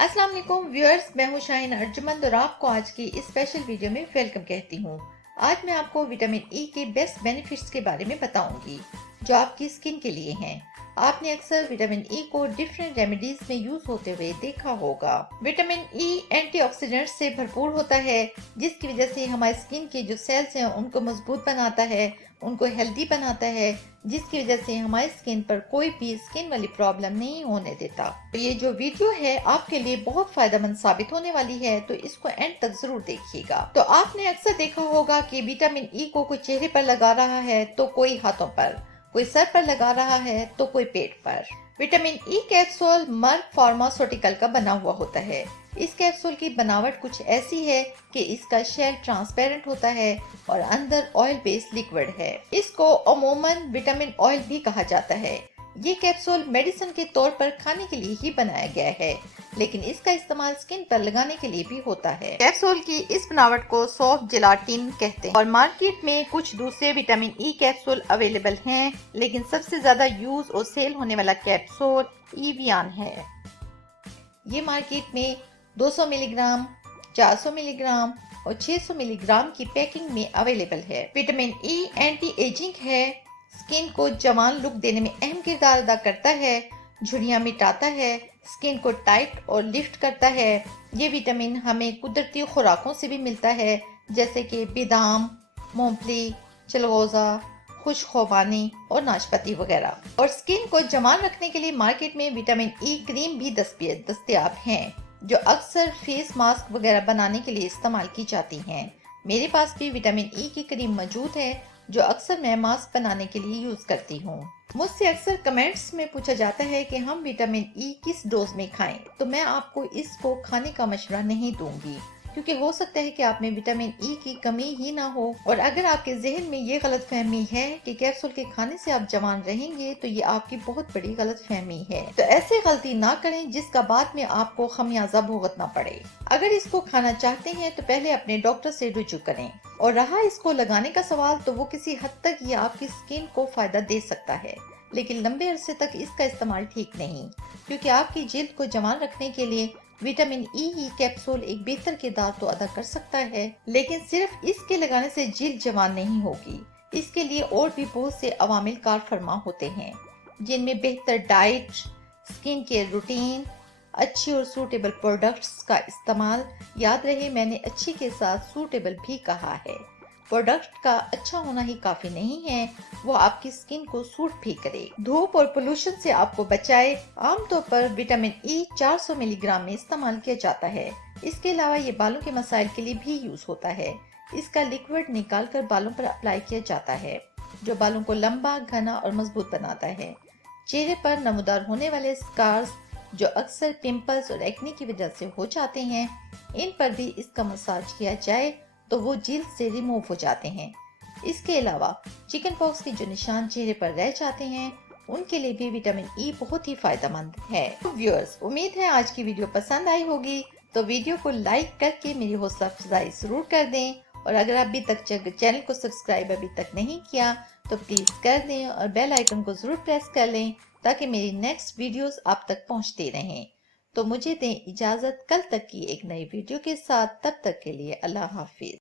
अस्सलाम वालेकुम व्यूअर्स, मैं हूं शाहीन अर्जुमंद और आपको आज की इस स्पेशल वीडियो में वेलकम कहती हूं। आज मैं आपको विटामिन ई के बेस्ट बेनिफिट्स के बारे में बताऊंगी जो आपकी स्किन के लिए हैं। आपने अक्सर विटामिन ई को डिफरेंट रेमेडीज में यूज होते हुए देखा होगा। विटामिन ई एंटीऑक्सीडेंट्स से भरपूर होता है, जिसकी वजह से हमारी स्किन के जो सेल्स हैं उनको मजबूत बनाता है, उनको हेल्दी बनाता है, जिसकी वजह से हमारी स्किन पर कोई भी स्किन वाली प्रॉब्लम नहीं होने देता। तो ये जो वीडियो है आपके लिए बहुत फायदेमंद साबित होने वाली है, तो इसको एंड तक जरूर देखिएगा। तो आपने अक्सर देखा होगा कि विटामिन ई को कोई चेहरे पर लगा रहा है तो कोई हाथों पर, कोई सर पर लगा रहा है तो कोई पेट पर। Vitamin E capsule Merck pharmaceutical का बना हुआ होता है। इस कैप्सूल की बनावट कुछ ऐसी है कि इसका शेल ट्रांसपेरेंट होता है और अंदर ऑयल बेस्ड लिक्विड है। इसको अमूमन विटामिन ऑयल भी कहा जाता है। ये कैप्सूल मेडिसिन के तौर पर खाने के लिए ही बनाया गया है, लेकिन इसका इस्तेमाल स्किन पर लगाने के लिए भी होता है। कैप्सूल की इस बनावट को सॉफ्ट जेलाटिन कहते हैं और मार्केट में कुछ दूसरे विटामिन ई कैप्सूल अवेलेबल हैं, लेकिन सबसे ज्यादा यूज और सेल होने वाला कैप्सूल इवियान है। ये मार्केट में 200 मिलीग्राम, 400 मिलीग्राम और 600 मिलीग्राम की पैकिंग में अवेलेबल है। विटामिन ई एंटी एजिंग है, स्किन को जवान लुक देने में अहम किरदार अदा करता है, झुर्रियां मिटाता है, स्किन को टाइट और लिफ्ट करता है। ये विटामिन हमें कुदरती खुराकों से भी मिलता है, जैसे कि बादाम, मूंगफली, चिलगोजा, खुश खुबानी और नाशपाती वगैरह। और स्किन को जवान रखने के लिए मार्केट में विटामिन ई क्रीम भी दस्तयाब हैं, जो अक्सर फेस मास्क वगैरह बनाने के लिए इस्तेमाल की जाती हैं। मेरे पास भी विटामिन ई की क्रीम मौजूद है, जो अक्सर मैं मास्क बनाने के लिए यूज करती हूँ। मुझसे अक्सर कमेंट्स में पूछा जाता है कि हम विटामिन ई किस डोज में खाएं, तो मैं आपको इसको खाने का मशवरा नहीं दूंगी, क्योंकि हो सकता है कि आप में विटामिन ई की कमी ही ना हो। और अगर आपके जहन में ये गलत फहमी है कि कैप्सूल के खाने से आप जवान रहेंगे, तो ये आपकी बहुत बड़ी गलत फहमी है। तो ऐसे गलती ना करें जिसका बाद में आपको खमियाजा भुगतना पड़े। अगर इसको खाना चाहते हैं तो पहले अपने डॉक्टर से रुजू करें। और रहा इसको लगाने का सवाल, तो वो किसी हद तक ये आपकी स्किन को फायदा दे सकता है, लेकिन लंबे अरसे तक इसका इस्तेमाल ठीक नहीं, क्योंकि आपकी जिल्द को जवान रखने के लिए विटामिन ई कैप्सूल एक बेहतर किरदार तो अदा कर सकता है, लेकिन सिर्फ इसके लगाने से जिल्द जवान नहीं होगी। इसके लिए और भी बहुत से अवामिल कार फरमा होते हैं, जिनमें बेहतर डाइट, स्किन केयर रूटीन, अच्छी और सूटेबल प्रोडक्ट्स का इस्तेमाल। याद रहे, मैंने अच्छी के साथ सूटेबल भी कहा है। प्रोडक्ट का अच्छा होना ही काफी नहीं है, वो आपकी स्किन को सूट भी करे, धूप और पोल्यूशन से आपको बचाए। आमतौर पर विटामिन ई 400 मिलीग्राम में इस्तेमाल किया जाता है। इसके अलावा ये बालों के मसाइल के लिए भी यूज होता है। इसका लिक्विड निकाल कर बालों पर अप्लाई किया जाता है, जो बालों को लंबा, घना और मजबूत बनाता है। चेहरे पर नमूदार होने वाले स्कार्स, जो अक्सर पिंपल्स और एक्ने की वजह से हो जाते हैं, इन पर भी इसका मसाज किया जाए तो वो जिल्द से रिमूव हो जाते हैं। इसके अलावा चिकन पॉक्स के जो निशान चेहरे पर रह जाते हैं, उनके लिए भी विटामिन ई बहुत ही फायदेमंद है। तो व्यूअर्स, उम्मीद है आज की वीडियो पसंद आई होगी, तो वीडियो को लाइक करके मेरी हौसला अफजाई जरूर कर दें। और अगर अभी तक चैनल को सब्सक्राइब अभी तक नहीं किया तो प्लीज कर दें और बेल आइकन को जरूर प्रेस कर लें, ताकि मेरी नेक्स्ट वीडियोस आप तक पहुंचती रहें। तो मुझे दें इजाजत कल तक की एक नई वीडियो के साथ। तब तक के लिए अल्लाह हाफिज।